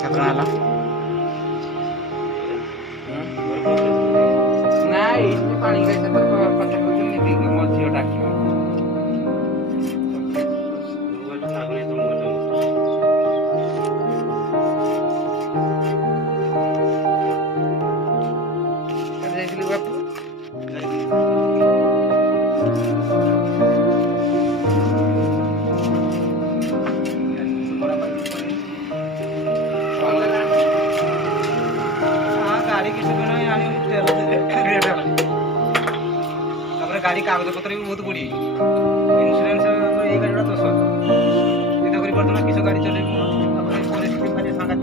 କେତେ ହେଲା? ନାଇଁ ପାଣି ଖାଇସାରିଲା ପରେ କଥା କହୁଛନ୍ତି ମୋ ଝିଅ ଡାକିବ। ଯାଇଥିଲି ବାପୁ गाड़ी किसी को नहीं आनी गाड़ी कागज पत्र भी बहुत बुढ़ी इंश्योरेंस ये गाड़ी 10 किस गाड़ी चले